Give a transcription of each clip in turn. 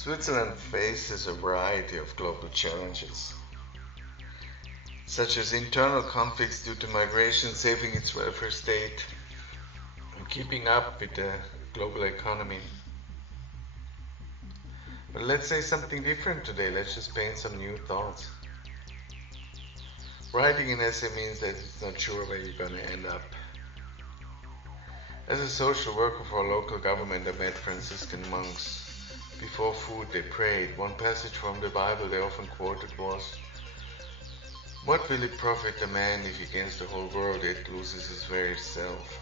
Switzerland faces a variety of global challenges, such as internal conflicts due to migration, saving its welfare state, and keeping up with the global economy. But let's say something different today. Let's just paint some new thoughts. Writing an essay means that it's not sure where you're going to end up. As a social worker for a local government, I met Franciscan monks. Before food, they prayed. One passage from the Bible they often quoted was, "What will it profit a man if against the whole world yet loses his very self?"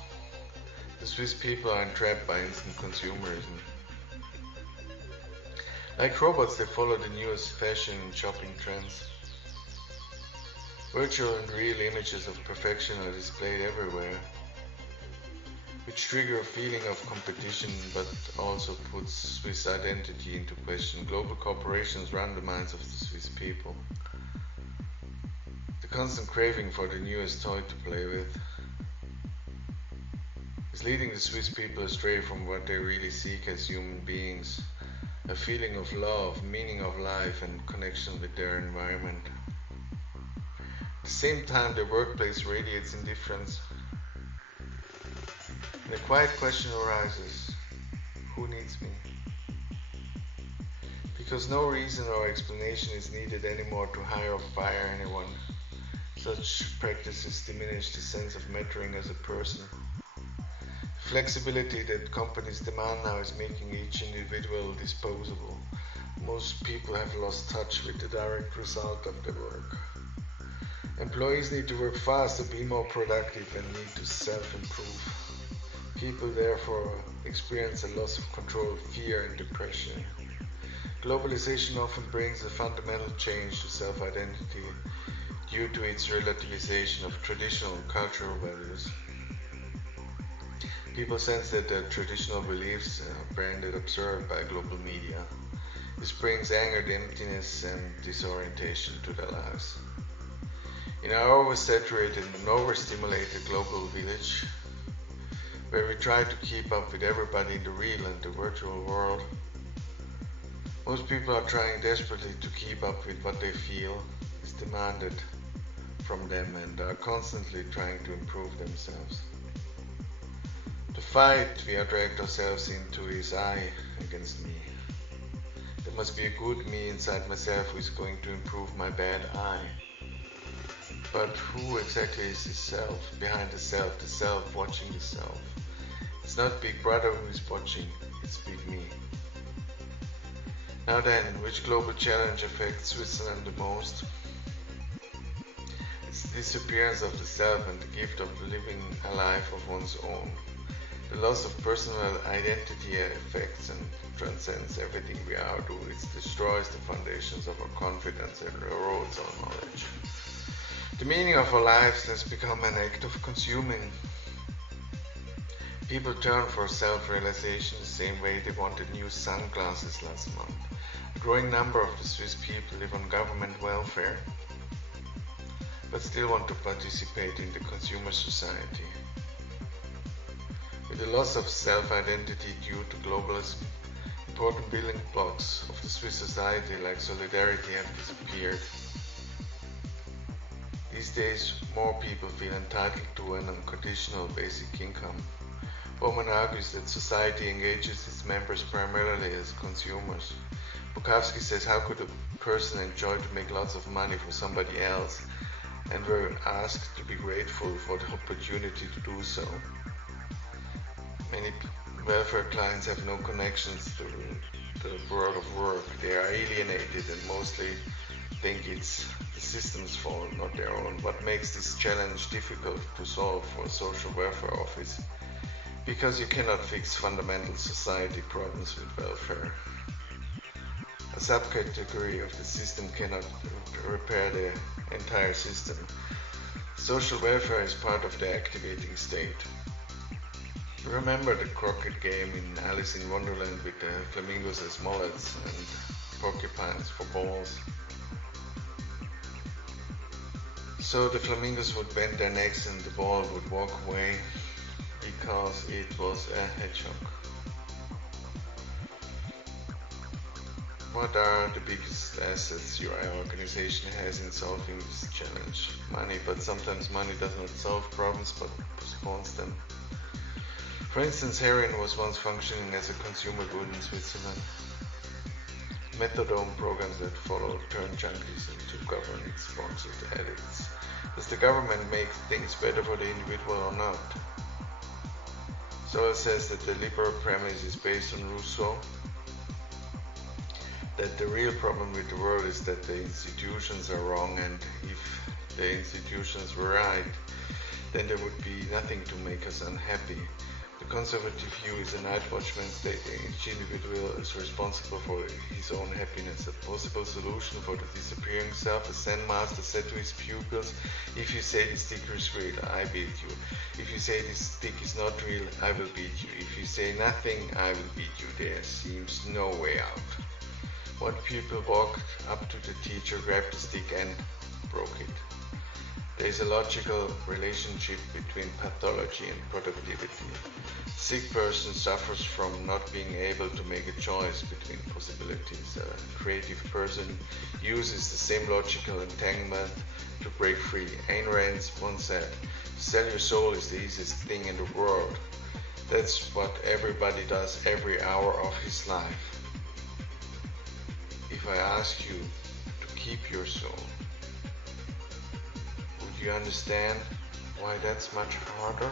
The Swiss people are entrapped by instant consumerism. Like robots, they follow the newest fashion and shopping trends. Virtual and real images of perfection are displayed everywhere, which trigger a feeling of competition but also puts Swiss identity into question. Global corporations run the minds of the Swiss people. The constant craving for the newest toy to play with is leading the Swiss people astray from what they really seek as human beings, a feeling of love, meaning of life, and connection with their environment. At the same time, their workplace radiates indifference. And a quiet question arises: who needs me? Because no reason or explanation is needed anymore to hire or fire anyone. Such practices diminish the sense of mattering as a person. The flexibility that companies demand now is making each individual disposable. Most people have lost touch with the direct result of their work. Employees need to work faster, be more productive, and need to self-improve. People therefore experience a loss of control, fear, and depression. Globalization often brings a fundamental change to self-identity due to its relativization of traditional and cultural values. People sense that their traditional beliefs are branded absurd by global media. This brings anger, emptiness, and disorientation to their lives. In our oversaturated and overstimulated global village, where we try to keep up with everybody in the real and the virtual world, most people are trying desperately to keep up with what they feel is demanded from them and are constantly trying to improve themselves. The fight we have dragged ourselves into is I against me. There must be a good me inside myself who is going to improve my bad I. But who exactly is the self, behind the self watching the self? It's not Big Brother who is watching, it's Big Me. Now then, which global challenge affects Switzerland the most? It's the disappearance of the self and the gift of living a life of one's own. The loss of personal identity affects and transcends everything we are do. It destroys the foundations of our confidence and erodes our knowledge. The meaning of our lives has become an act of consuming. People turn for self-realization the same way they wanted new sunglasses last month. A growing number of the Swiss people live on government welfare, but still want to participate in the consumer society. With the loss of self-identity due to globalism, important building blocks of the Swiss society like solidarity have disappeared. These days, more people feel entitled to an unconditional basic income. Bowman argues that society engages its members primarily as consumers. Bukowski says, how could a person enjoy to make lots of money for somebody else, and were asked to be grateful for the opportunity to do so. Many welfare clients have no connections to the world of work. They are alienated and mostly think it's the system's fault, not their own. What makes this challenge difficult to solve for a social welfare office? Because you cannot fix fundamental society problems with welfare. A subcategory of the system cannot repair the entire system. Social welfare is part of the activating state. Remember the croquet game in Alice in Wonderland with the flamingos as mullets and porcupines for balls? So the flamingos would bend their necks and the ball would walk away because it was a hedgehog. What are the biggest assets your organization has in solving this challenge? Money, but sometimes money does not solve problems but postpones them. For instance, heroin was once functioning as a consumer good in Switzerland. Methadone programs that follow turn junkies into government-sponsored addicts. Does the government make things better for the individual or not? Zola says that the liberal premise is based on Rousseau, that the real problem with the world is that the institutions are wrong, and if the institutions were right, then there would be nothing to make us unhappy. The conservative view is a night watchman stating each individual is responsible for his own happiness. A possible solution for the disappearing self, a Zen master said to his pupils, if you say this stick is real, I beat you. If you say this stick is not real, I will beat you. If you say nothing, I will beat you. There seems no way out. One pupil walked up to the teacher, grabbed the stick and broke it. There is a logical relationship between pathology and productivity. A sick person suffers from not being able to make a choice between possibilities. A creative person uses the same logical entanglement to break free. Ayn Rand once said, "To sell your soul is the easiest thing in the world." That's what everybody does every hour of his life. If I ask you to keep your soul, would you understand why that's much harder?